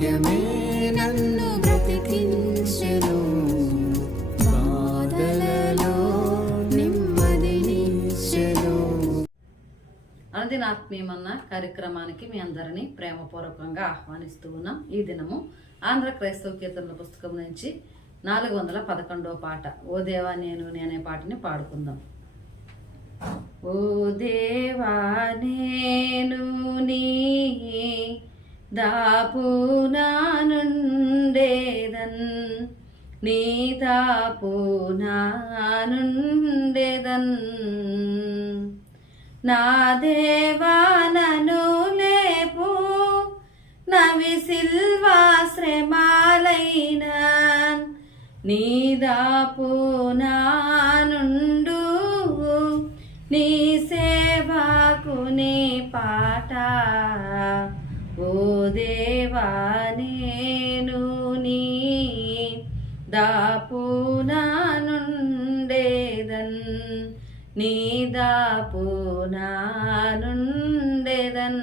వాక్యమే నన్ను బ్రతికించెను. బాధలలో నెమ్మదినిచ్చెను కార్యక్రమానికి మీ అందరినీ ప్రేమపూర్వకంగా ఆహ్వానిస్తూ ఉన్నాం. ఈ దినము ఆంధ్ర క్రైస్తవ కీర్తనల పుస్తకం నుంచి నాలుగు వందల పదకొండవ పాట ఓ దేవా నేను నేనే పాటని పాడుకుందాం. ఓ దేవా నేను నీ దాపునానుండేదన్ నీ తాపునానుండేదన్ నుండేదన్ నా దేవానను లేపు నవి సిల్వాశ్రమాలైన నీ దాపు నుండు నీ సేవకు నీ పాట. ఓ దేవా నేను నీ దాపు నుండేదన్ నీ దాపు నుండేదన్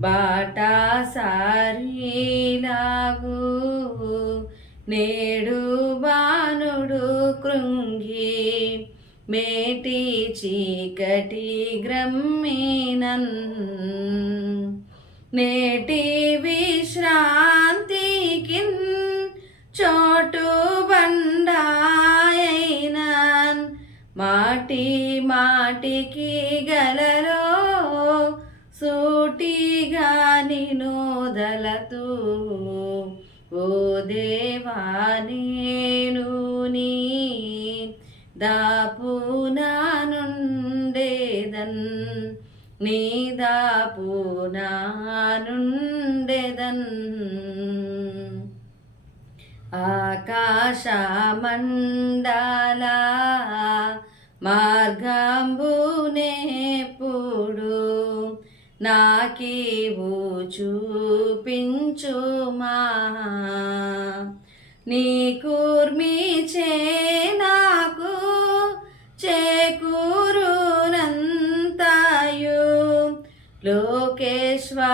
బాటా సారీలాగు నేడు బాణుడు కృంగి మేటి చీకటి గ్రమ్మినన్. నేటి విశ్రాంతికి చోటు బండాయైనాన్. మాటి మాటికి గలలో సూటిగా నినోదలతూ. ఓ దేవా నేను నీ దాపు నీదాపునానుండెదన్. ఆకాశమండల మార్గంబునేప్పుడు నాకీవు చూపించుమా. నీ కూర్మి చే నాకు చే లోకేశ్వరాదూత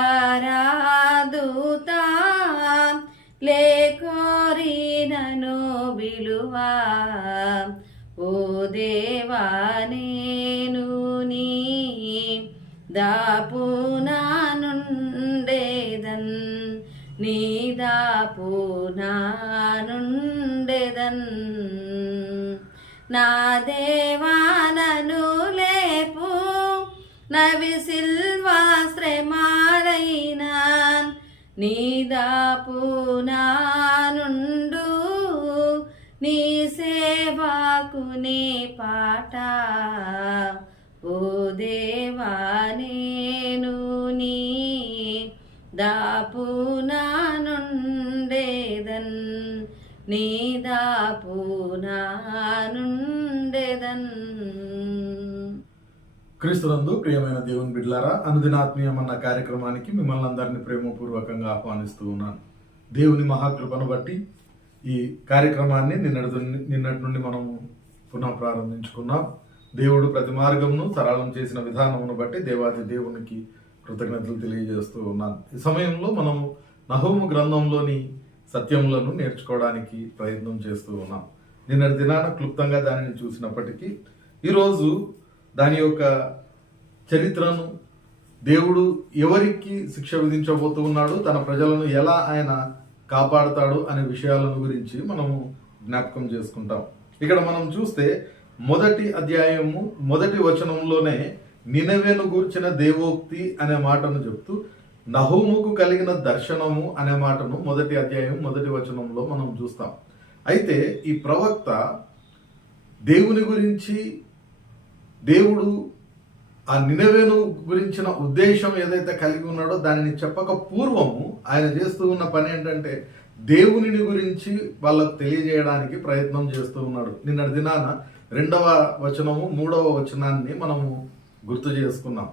లేకోరినను విలువా. ఓ దేవా నేను నీ దాపు నుండేదన్ నీ దాపు నుండేదన్ నా దేవానను లేపు నవిసిల్ నీ నుండు నీ సేవకు నీ పాట. ఓ దేవా నేను నీ దాపు నుండేదన్ నీ దాపు నుండేదన్ క్రీస్తునందు ప్రియమైన దేవుని బిడ్లారా అనుదినాత్మీయం అన్న కార్యక్రమానికి మిమ్మల్ని అందరినీ ప్రేమపూర్వకంగా ఆహ్వానిస్తూ ఉన్నాను. దేవుని మహాకృపను బట్టి ఈ కార్యక్రమాన్ని నిన్నటి నిన్నటి నుండి మనం పునః ప్రారంభించుకున్నాం. దేవుడు ప్రతి మార్గమును సరళం చేసిన విధానమును బట్టి దేవాది దేవునికి కృతజ్ఞతలు తెలియజేస్తూ ఉన్నాను. ఈ సమయంలో మనం నహోము గ్రంథంలోని సత్యములను నేర్చుకోవడానికి ప్రయత్నం చేస్తూ ఉన్నాం. నిన్నటి దినాన క్లుప్తంగా దానిని చూసినప్పటికీ ఈరోజు దాని యొక్క చరిత్రను దేవుడు ఎవరికి శిక్ష విధించబోతూ ఉన్నాడు తన ప్రజలను ఎలా ఆయన కాపాడతాడు అనే విషయాలను గురించి మనము జ్ఞాపకం చేసుకుంటాం. ఇక్కడ మనం చూస్తే మొదటి అధ్యాయము మొదటి వచనంలోనే నినవేను గూర్చిన దేవోక్తి అనే మాటను చెప్తూ నహోముకు కలిగిన దర్శనము అనే మాటను మొదటి అధ్యాయం మొదటి వచనంలో మనం చూస్తాం. అయితే ఈ ప్రవక్త దేవుని గురించి దేవుడు ఆ నినవేను గురించిన ఉద్దేశం ఏదైతే కలిగి ఉన్నాడో దానిని చెప్పక పూర్వము ఆయన చేస్తూ ఉన్న పని ఏంటంటే దేవునిని గురించి వాళ్ళకు తెలియజేయడానికి ప్రయత్నం చేస్తూ ఉన్నాడు. నిన్నటి దినాన రెండవ వచనము మూడవ వచనాన్ని మనము గుర్తు చేసుకున్నాం.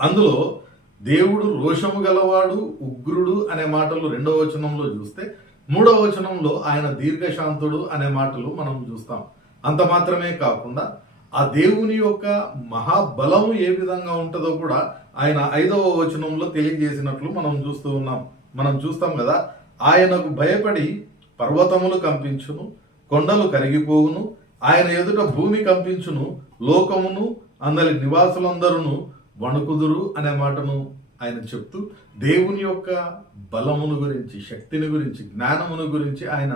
అందులో దేవుడు రోషము గలవాడు ఉగ్రుడు అనే మాటలు రెండవ వచనంలో చూస్తే మూడవ వచనంలో ఆయన దీర్ఘశాంతుడు అనే మాటలు మనం చూస్తాం. అంత మాత్రమే కాకుండా ఆ దేవుని యొక్క మహాబలం ఏ విధంగా ఉంటుందో కూడా ఆయన ఐదవ వచనంలో తెలియజేసినట్లు మనం చూస్తూ ఉన్నాం. మనం చూస్తాం కదా ఆయనకు భయపడి పర్వతములు కంపించును కొండలు కరిగిపోవును ఆయన ఎదుట భూమి కంపించును లోకమును అందరి నివాసులందరూ వణుకుదురు అనే మాటను ఆయన చెప్తూ దేవుని యొక్క బలమును గురించి శక్తిని గురించి జ్ఞానమును గురించి ఆయన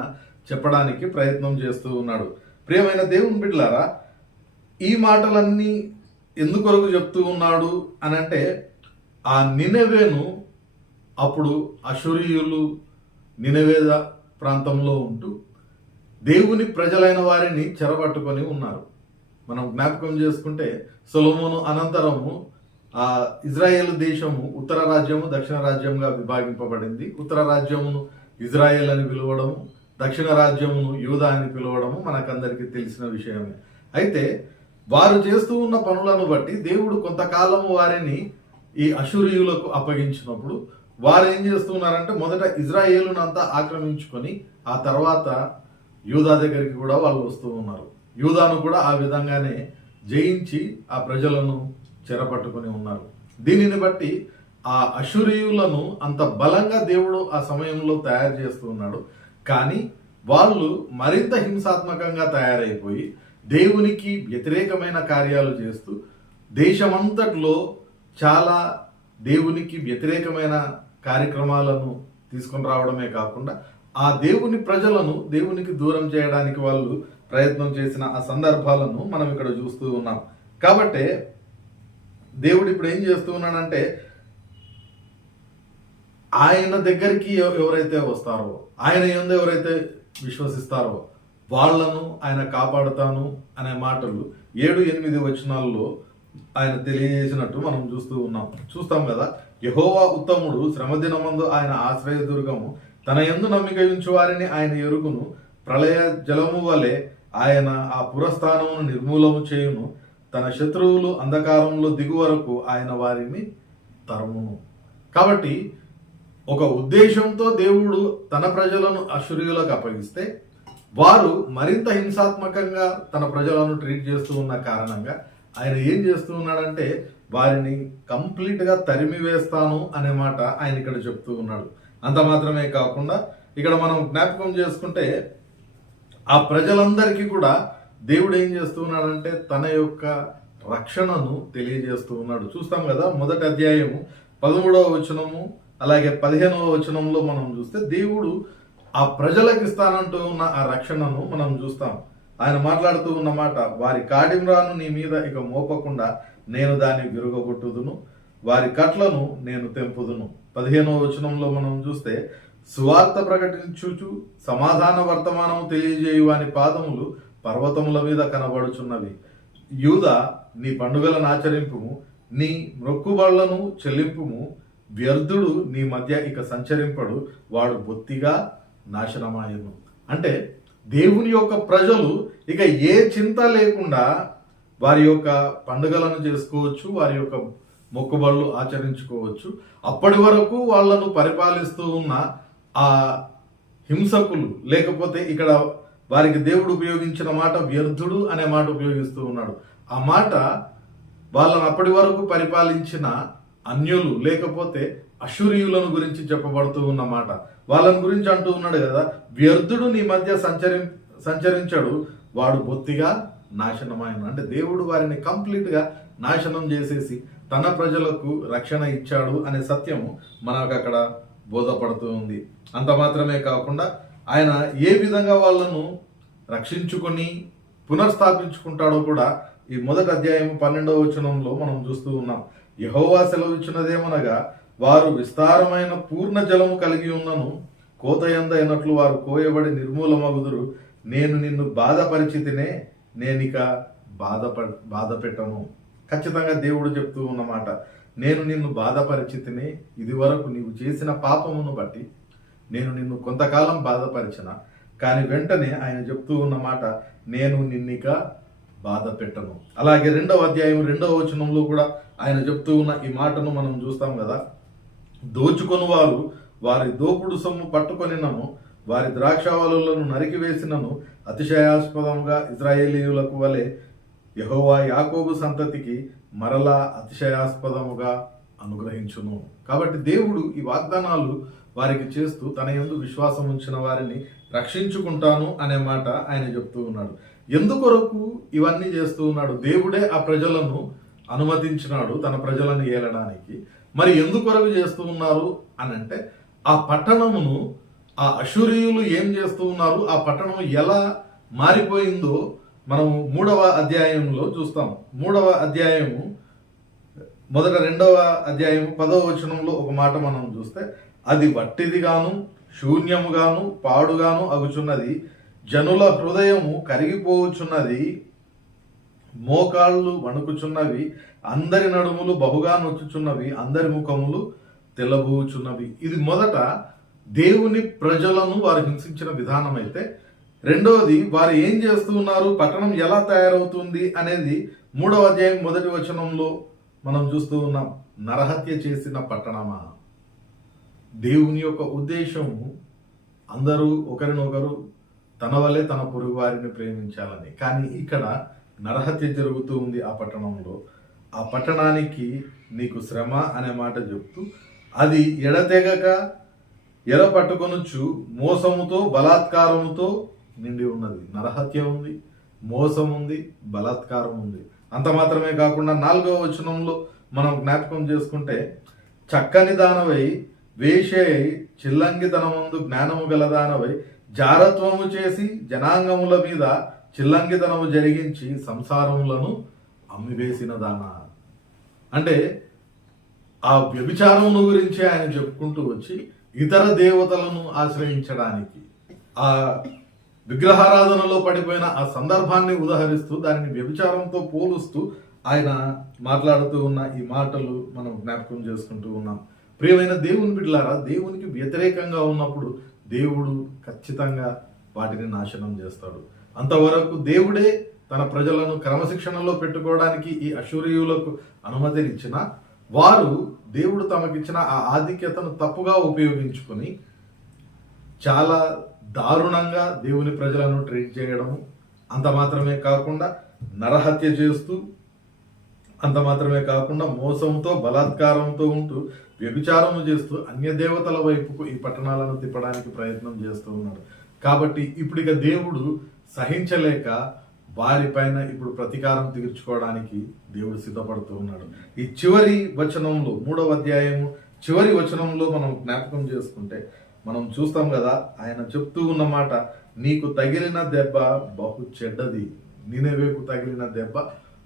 చెప్పడానికి ప్రయత్నం చేస్తూ ఉన్నాడు. ప్రియమైన దేవుని బిడ్డలారా ఈ మాటలన్నీ ఎందుకొరకు చెప్తూ ఉన్నాడు అని అంటే ఆ నినవేను అప్పుడు అశురీయులు నినవేద ప్రాంతంలో ఉంటూ దేవుని ప్రజలైన వారిని చెరబట్టుకొని ఉన్నారు. మనం జ్ఞాపకం చేసుకుంటే సులభమును అనంతరము ఆ ఇజ్రాయేల్ దేశము ఉత్తర రాజ్యము దక్షిణ రాజ్యంగా విభాగింపబడింది. ఉత్తర రాజ్యమును ఇజ్రాయేల్ అని పిలవడము దక్షిణ రాజ్యమును యూదా అని పిలవడము మనకందరికీ తెలిసిన విషయమే. అయితే వారు చేస్తూ ఉన్న పనులను బట్టి దేవుడు కొంతకాలము వారిని ఈ అశూరియులకు అప్పగించినప్పుడు వారు ఏం చేస్తున్నారంటే మొదట ఇజ్రాయేలును అంతా ఆక్రమించుకొని ఆ తర్వాత యూదా దగ్గరికి కూడా వాళ్ళు వస్తూ ఉన్నారు. యూదాను కూడా ఆ విధంగానే జయించి ఆ ప్రజలను చెరపట్టుకుని ఉన్నారు. దీనిని బట్టి ఆ అశురీయులను అంత బలంగా దేవుడు ఆ సమయంలో తయారు చేస్తూ ఉన్నాడు. కానీ వాళ్ళు మరింత హింసాత్మకంగా తయారైపోయి దేవునికి వ్యతిరేకమైన కార్యాలు చేస్తూ దేశమంతట్లో చాలా దేవునికి వ్యతిరేకమైన కార్యక్రమాలను తీసుకొని రావడమే కాకుండా ఆ దేవుని ప్రజలను దేవునికి దూరం చేయడానికి వాళ్ళు ప్రయత్నం చేసిన ఆ సందర్భాలను మనం ఇక్కడ చూస్తూ ఉన్నాం. కాబట్టి దేవుడు ఇప్పుడు ఏం చేస్తూ ఉన్నాడంటే ఆయన దగ్గరికి ఎవరైతే వస్తారో ఆయన ఎందు ఎవరైతే విశ్వసిస్తారో వాళ్ళను ఆయన కాపాడుతాను అనే మాటలు ఏడు ఎనిమిది వచనాల్లో ఆయన తెలియజేసినట్టు మనం చూస్తూ ఉన్నాం. చూస్తాం కదా యహోవా ఉత్తముడు శ్రమదినమందు ఆయన ఆశ్రయదుర్గము. తన ఎందు నమ్మిక ఉంచు వారిని ఆయన ఎరుగును. ప్రళయ జలము వలె ఆయన ఆ పురస్థానమును నిర్మూలము చేయును. తన శత్రువులు అంధకారంలో దిగు వరకు ఆయన వారిని తరమును. కాబట్టి ఒక ఉద్దేశంతో దేవుడు తన ప్రజలను అశురియులకు అప్పగిస్తే వారు మరింత హింసాత్మకంగా తన ప్రజలను ట్రీట్ చేస్తూ ఉన్న కారణంగా ఆయన ఏం చేస్తూ ఉన్నాడంటే వారిని కంప్లీట్గా తరిమి వేస్తాను అనే మాట ఆయన ఇక్కడ చెప్తూ ఉన్నాడు. అంత మాత్రమే కాకుండా ఇక్కడ మనం జ్ఞాపకం చేసుకుంటే ఆ ప్రజలందరికీ కూడా దేవుడు ఏం చేస్తూ ఉన్నాడంటే తన యొక్క రక్షణను తెలియజేస్తూ ఉన్నాడు. చూస్తాం కదా మొదటి అధ్యాయము పదమూడవ వచనము అలాగే పదిహేనవ వచనంలో మనం చూస్తే దేవుడు ఆ ప్రజలకు ఇస్తానంటూ ఉన్న ఆ రక్షణను మనం చూస్తాం. ఆయన మాట్లాడుతూ ఉన్న మాట వారి కాడిమ్రాను నీ మీద ఇక మోపకుండా నేను దాన్ని విరుగగొట్టుదును. వారి కట్లను నేను తెంపుదును. పదిహేనవ వచనంలో మనం చూస్తే సువార్త ప్రకటించుచు సమాధాన వర్తమానం తెలియజేయు వాని పాదములు పర్వతముల మీద కనబడుచున్నవి. యూద నీ పండుగలను ఆచరింపుము. నీ మొక్కుబళ్ళను చెల్లింపుము. వ్యర్థుడు నీ మధ్య ఇక సంచరింపడు. వాడు బొత్తిగా నాశనమాయను. అంటే దేవుని యొక్క ప్రజలు ఇక ఏ చింత లేకుండా వారి యొక్క పండుగలను చేసుకోవచ్చు వారి యొక్క మొక్కుబళ్ళు ఆచరించుకోవచ్చు. అప్పటి వరకు వాళ్ళను పరిపాలిస్తూ ఉన్న ఆ హింసకులు లేకపోతే ఇక్కడ వారికి దేవుడు ఉపయోగించిన మాట వ్యర్థుడు అనే మాట ఉపయోగిస్తూ ఉన్నాడు. ఆ మాట వాళ్ళను అప్పటి వరకు పరిపాలించిన అన్యులు లేకపోతే అశురియులను గురించి చెప్పబడుతూ ఉన్నమాట వాళ్ళని గురించి అంటూ ఉన్నాడు కదా వ్యర్థుడు నీ మధ్య సంచరి సంచరించాడు వాడు బొత్తిగా నాశనమైన అంటే దేవుడు వారిని కంప్లీట్గా నాశనం చేసేసి తన ప్రజలకు రక్షణ ఇచ్చాడు అనే సత్యము మనకు అక్కడ బోధపడుతూ ఉంది. అంత మాత్రమే కాకుండా ఆయన ఏ విధంగా వాళ్ళను రక్షించుకొని పునర్స్థాపించుకుంటాడో కూడా ఈ మొదటి అధ్యాయం పన్నెండవ వచనంలో మనం చూస్తూ ఉన్నాం. యహోవా సెలవిచ్చినదేమనగా వారు విస్తారమైన పూర్ణ జలము కలిగి ఉన్నను కోతయందైనట్లు వారు కోయబడి నిర్మూలమగుదురు. నేను నిన్ను బాధపరిచితినే నేనిక బాధప బాధ పెట్టను ఖచ్చితంగా దేవుడు చెప్తూ ఉన్నమాట నేను నిన్ను బాధపరిచితినే ఇది వరకు నీవు చేసిన పాపమును బట్టి నేను నిన్ను కొంతకాలం బాధపరిచిన. కానీ వెంటనే ఆయన చెప్తూ ఉన్న మాట నేను నిన్నిక బాధ పెట్టను అలాగే రెండవ అధ్యాయం రెండవ వచనంలో కూడా ఆయన చెప్తూ ఉన్న ఈ మాటను మనం చూస్తాం కదా. దోచుకొని వారు వారి దోపుడు సొమ్ము పట్టుకొనినను వారి ద్రాక్షావళులను నరికివేసినను అతిశయాస్పదంగా ఇజ్రాయేలీయులకు వలె యహోవా యాకోబు సంతతికి మరలా అతిశయాస్పదముగా అనుగ్రహించును. కాబట్టి దేవుడు ఈ వాగ్దానాలు వారికి చేస్తూ తన ఎందు విశ్వాసం ఉంచిన వారిని రక్షించుకుంటాను అనే మాట ఆయన చెప్తూ ఉన్నాడు. ఎందుకొరకు ఇవన్నీ చేస్తూ ఉన్నాడు? దేవుడే ఆ ప్రజలను అనుమతించినాడు తన ప్రజలను ఏలడానికి. మరి ఎందుకొరకు చేస్తూ ఉన్నారు అని అంటే ఆ పట్టణమును ఆ అశూరియులు ఏం చేస్తూ ఉన్నారు ఆ పట్టణం ఎలా మారిపోయిందో మనం మూడవ అధ్యాయంలో చూస్తాం. మూడవ అధ్యాయము మొదట రెండవ అధ్యాయం పదవ వచనంలో ఒక మాట మనం చూస్తే అది వట్టిదిగాను శూన్యముగాను పాడుగాను అగుచున్నది జనుల హృదయము కరిగిపోవచ్చున్నది మోకాళ్ళు వణుకుచున్నవి అందరి నడుములు బహుగా నొచ్చుచున్నవి అందరి ముఖములు తెల్లబూచున్నవి. ఇది మొదట దేవుని ప్రజలను వారు హింసించిన విధానం అయితే రెండవది వారు ఏం చేస్తూ ఉన్నారు పట్టణం ఎలా తయారవుతుంది అనేది మూడవ అధ్యాయం మొదటి వచనంలో మనం చూస్తూ ఉన్నాం. నరహత్య చేసిన పట్టణమా? దేవుని యొక్క ఉద్దేశము అందరూ ఒకరినొకరు తన వల్లే తన పొరుగు వారిని ప్రేమించాలని. కానీ ఇక్కడ నరహత్య జరుగుతూ ఉంది ఆ పట్టణంలో. ఆ పట్టణానికి నీకు శ్రమ అనే మాట చెప్తూ అది ఎడతెగక ఎర పట్టుకొనొచ్చు మోసముతో బలాత్కారముతో నిండి ఉన్నది. నరహత్య ఉంది మోసం ఉంది బలాత్కారం ఉంది. అంత మాత్రమే కాకుండా నాలుగవ వచనంలో మనం జ్ఞాపకం చేసుకుంటే చక్కని దానవై వేషే చిల్లంగితనముందు జ్ఞానము గలదానవై జారత్వము చేసి జనాంగముల మీద చిల్లంగితనము జరిగించి సంసారములను అమ్మివేసిన దానా. అంటే ఆ వ్యభిచారమును గురించి ఆయన చెప్పుకుంటూ వచ్చి ఇతర దేవతలను ఆశ్రయించడానికి ఆ విగ్రహారాధనలో పడిపోయిన ఆ సందర్భాన్ని ఉదహరిస్తూ దానిని వ్యభిచారంతో పోలుస్తూ ఆయన మాట్లాడుతూ ఉన్న ఈ మాటలు మనం జ్ఞాపకం చేసుకుంటూ ఉన్నాం. ప్రియమైన దేవుని బిడ్డలారా దేవునికి వ్యతిరేకంగా ఉన్నప్పుడు దేవుడు ఖచ్చితంగా వాటిని నాశనం చేస్తాడు. అంతవరకు దేవుడే తన ప్రజలను క్రమశిక్షణలో పెట్టుకోవడానికి ఈ అశూరియులకు అనుమతినిచ్చిన వారు దేవుడు తమకిచ్చిన ఆ ఆధిక్యతను తప్పుగా ఉపయోగించుకొని చాలా దారుణంగా దేవుని ప్రజలను ట్రీట్ చేయడము అంత మాత్రమే కాకుండా నరహత్య చేస్తూ అంత మాత్రమే కాకుండా మోసంతో బలాత్కారంతో ఉంటూ వ్యభిచారము చేస్తూ అన్య దేవతల వైపుకు ఈ పట్టణాలను తిప్పడానికి ప్రయత్నం చేస్తూ ఉన్నాడు. కాబట్టి ఇప్పుడిక దేవుడు సహించలేక వారిపైన ఇప్పుడు ప్రతీకారం తీర్చుకోవడానికి దేవుడు సిద్ధపడుతూ ఉన్నాడు. ఈ చివరి వచనంలో మూడవ అధ్యాయము చివరి వచనంలో మనం జ్ఞాపకం చేసుకుంటే మనం చూస్తాం కదా ఆయన చెప్తూ ఉన్న మాట నీకు తగిలిన దెబ్బ బహు చెడ్డది. నినవేకు తగిలిన దెబ్బ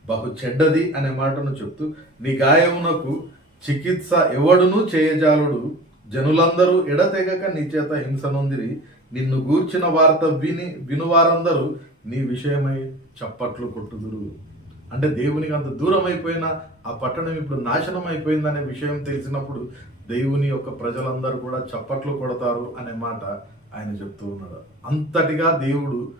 బహు చెడ్డది అనే మాటను చెప్తూ నీ గాయమునకు చికిత్స ఎవడును చేయజాలుడు జనులందరూ ఎడతెగక నీ చేత హింసనొందిరి. నిన్ను గూర్చిన వార్త విని వినువారందరూ నీ విషయమై చప్పట్లు కొట్టుదురు. అంటే దేవునికి అంత దూరం అయిపోయిన ఆ పట్టణం ఇప్పుడు నాశనం అయిపోయిందనే విషయం తెలిసినప్పుడు దేవుని యొక్క ప్రజలందరూ కూడా చప్పట్లు కొడతారు అనే మాట ఆయన చెప్తూ ఉన్నాడు. అంతటిగా దేవుడు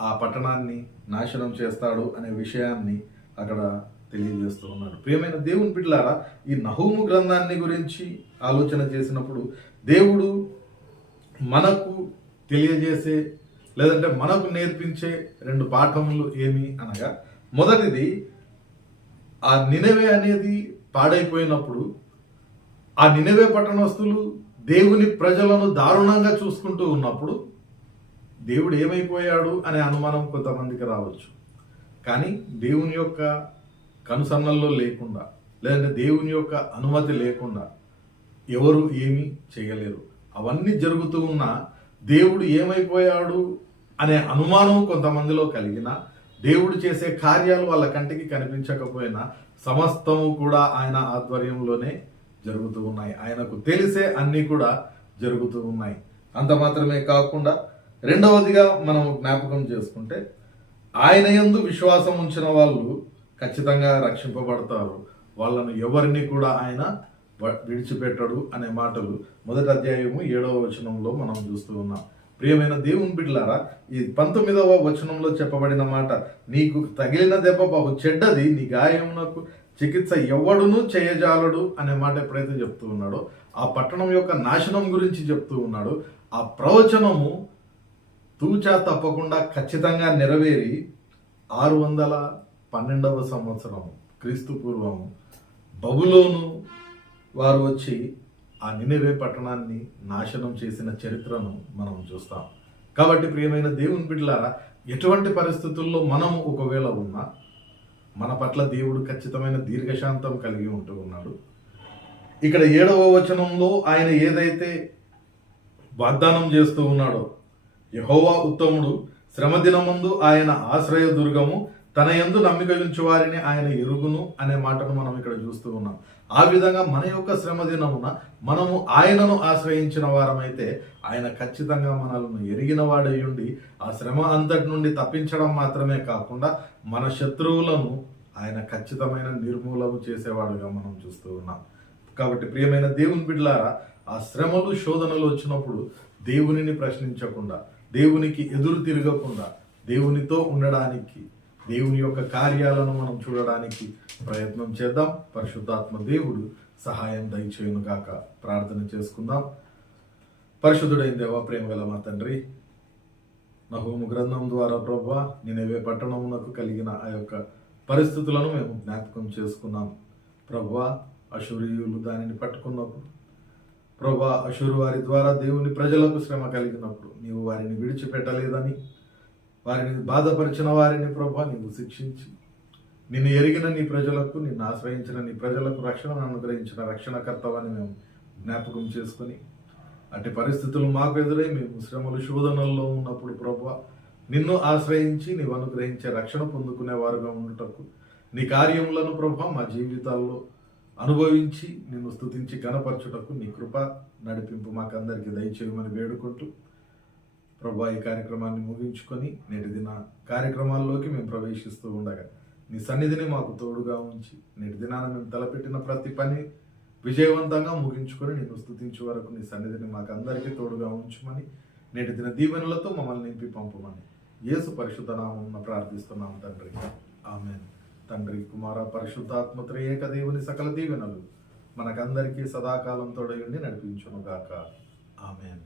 ఆ పట్టణాన్ని నాశనం చేస్తాడు అనే విషయాన్ని అక్కడ తెలియజేస్తూ ఉన్నాడు. ప్రియమైన దేవుని బిడ్డలారా ఈ నహూము గ్రంథాన్ని గురించి ఆలోచన చేసినప్పుడు దేవుడు మనకు తెలియజేసే లేదంటే మనకు నేర్పించే రెండు పాఠములు ఏమి అనగా మొదటిది ఆ నినవే అనేది పాడైపోయినప్పుడు ఆ నినవే పట్టణస్తులు దేవుని ప్రజలను దారుణంగా చూసుకుంటూ ఉన్నప్పుడు దేవుడు ఏమైపోయాడు అనే అనుమానం కొంతమందికి రావచ్చు. కానీ దేవుని యొక్క కనుసన్నల్లో లేకుండా లేదంటే దేవుని యొక్క అనుమతి లేకుండా ఎవరు ఏమీ చేయలేరు. అవన్నీ జరుగుతూ ఉన్నా దేవుడు ఏమైపోయాడు అనే అనుమానం కొంతమందిలో కలిగిన దేవుడు చేసే కార్యాలు వాళ్ళ కంటికి కనిపించకపోయినా సమస్తము కూడా ఆయన ఆధ్వర్యంలోనే జరుగుతూ ఉన్నాయి. ఆయనకు తెలిసే అన్నీ కూడా జరుగుతూ ఉన్నాయి. అంత మాత్రమే కాకుండా రెండవదిగా మనం జ్ఞాపకం చేసుకుంటే ఆయన ఎందు విశ్వాసం ఉంచిన వాళ్ళు ఖచ్చితంగా రక్షింపబడతారు. వాళ్ళను ఎవరిని కూడా ఆయన విడిచిపెట్టడు అనే మాటలు మొదటి అధ్యాయము ఏడవ వచనంలో మనం చూస్తూ ఉన్నాం. ప్రియమైన దేవుని బిడ్డలారా ఈ పంతొమ్మిదవ వచనంలో చెప్పబడిన మాట నీకు తగిలిన దెబ్బ బహు చెడ్డది నీ గాయమునకు చికిత్స ఎవడును చేయజాలడు అనే మాట ఎప్పుడైతే చెప్తూ ఉన్నాడో. ఆ పట్టణం యొక్క నాశనం గురించి చెప్తూ ఉన్నాడు. ఆ ప్రవచనము తూచా తప్పకుండా ఖచ్చితంగా నెరవేరి ఆరు వందల పన్నెండవ సంవత్సరం క్రీస్తు పూర్వం బబులోను వారు వచ్చి ఆ నినివే పట్టణాన్ని నాశనం చేసిన చరిత్రను మనం చూస్తాం. కాబట్టి ప్రియమైన దేవుని బిడ్డలారా ఎటువంటి పరిస్థితుల్లో మనం ఒకవేళ ఉన్నా మన పట్ల దేవుడు ఖచ్చితమైన దీర్ఘశాంతం కలిగి ఉంటూ ఉన్నాడు. ఇక్కడ ఏడవ వచనంలో ఆయన ఏదైతే వాగ్దానం చేస్తూ ఉన్నాడో యహోవా ఉత్తముడు శ్రమదినమందు ఆయన ఆశ్రయ దుర్గము తన యందు నమ్మిక ఉంచు వారిని ఆయన ఎరుగును అనే మాటను మనం ఇక్కడ చూస్తూ ఉన్నాం. ఆ విధంగా మన యొక్క శ్రమ దినమున మనము ఆయనను ఆశ్రయించిన వారమైతే ఆయన ఖచ్చితంగా మనల్ని ఎరిగిన వాడై ఉండి ఆ శ్రమ అంతటి నుండి తప్పించడం మాత్రమే కాకుండా మన శత్రువులను ఆయన ఖచ్చితమైన నిర్మూలము చేసేవాడుగా మనం చూస్తూ ఉన్నాం. కాబట్టి ప్రియమైన దేవుని బిడ్లారా ఆ శ్రమలు శోధనలు వచ్చినప్పుడు దేవునిని ప్రశ్నించకుండా దేవునికి ఎదురు తిరగకుండా దేవునితో ఉండడానికి దేవుని యొక్క కార్యాలను మనం చూడడానికి ప్రయత్నం చేద్దాం. పరిశుద్ధాత్మ దేవుడు సహాయం దయచేయును గాక. ప్రార్థన చేసుకుందాం. పరిశుద్ధుడైన దేవ ప్రేమ గల మా తండ్రి నహోము గ్రంథం ద్వారా ప్రభా నేనేవే పట్టణమునకు కలిగిన ఆ యొక్క పరిస్థితులను మేము జ్ఞాపకం చేసుకున్నాం. ప్రభా అశురీయులు దానిని పట్టుకున్నప్పుడు ప్రభా అశురు వారి ద్వారా దేవుని ప్రజలకు శ్రమ కలిగినప్పుడు నీవు వారిని విడిచిపెట్టలేదని వారిని బాధపరిచిన వారిని ప్రభా నీవు శిక్షించి నిన్ను ఎరిగిన నీ ప్రజలకు నిన్ను ఆశ్రయించిన నీ ప్రజలకు రక్షణను అనుగ్రహించిన రక్షణకర్తవని మేము జ్ఞాపకం చేసుకొని అటు పరిస్థితులు మాకు ఎదురై మేము శ్రమలు శోధనల్లో ఉన్నప్పుడు ప్రభు నిన్ను ఆశ్రయించి నీవు అనుగ్రహించే రక్షణ పొందుకునే వారుగా ఉండటకు నీ కార్యములను ప్రభ మా జీవితాల్లో అనుభవించి నిన్ను స్థుతించి గణపరచుటకు నీ కృప నడిపింపు మాకందరికీ దయచేయమని వేడుకుంటూ ప్రభా ఈ కార్యక్రమాన్ని ముగించుకొని నేటి దిన కార్యక్రమాల్లోకి మేము ప్రవేశిస్తూ ఉండగా నీ సన్నిధిని మాకు తోడుగా ఉంచి నేటి దినాన మేము తలపెట్టిన ప్రతి పని విజయవంతంగా ముగించుకొని నేను స్థుతించే వరకు నీ సన్నిధిని మాకు అందరికీ తోడుగా ఉంచుమని నేటి దిన దీవెనలతో మమ్మల్ని నింపి పంపమని యేసు పరిశుద్ధ నామం ప్రార్థిస్తున్నాం తండ్రి. ఆమె తండ్రి కుమార పరిశుద్ధాత్మ ఏక దేవుని సకల దీవెనలు మనకందరికీ సదాకాలం తోడయుండి నడిపించును గాక ఆమెన్.